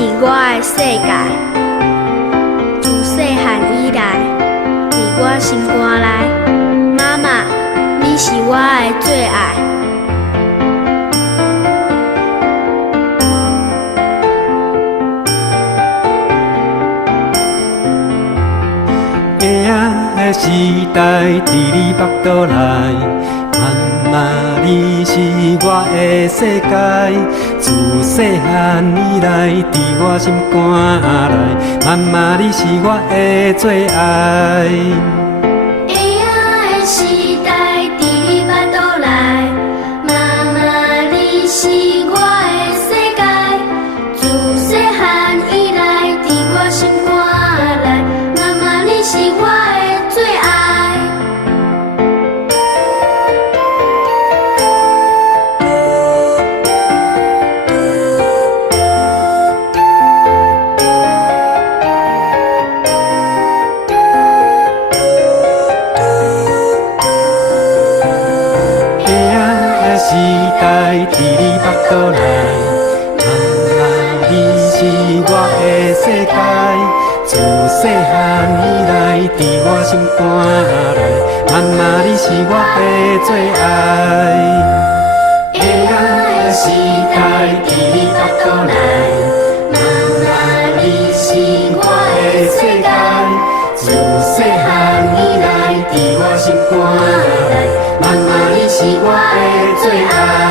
是我的世界，自细汉以来，伫我心肝内，妈妈，你是我的最爱。婴仔的时代，伫你腹肚内，妈妈，你是我的世界。自细汉以来，伫我心肝内，妈妈，你是我的最爱。婴仔的时代，伫你腹肚内，妈妈，你是我的世界。自细汉以来，伫我心肝内，妈妈，你是我的最爱。时代伫你腹肚内，妈妈，你是我的世界。自细汉以来，伫我心肝内，妈妈，你是我的最爱。婴仔的时代伫你腹肚内，妈妈，你是我的世界。自细汉以来，伫我心肝内。妈妈，你是我的最爱。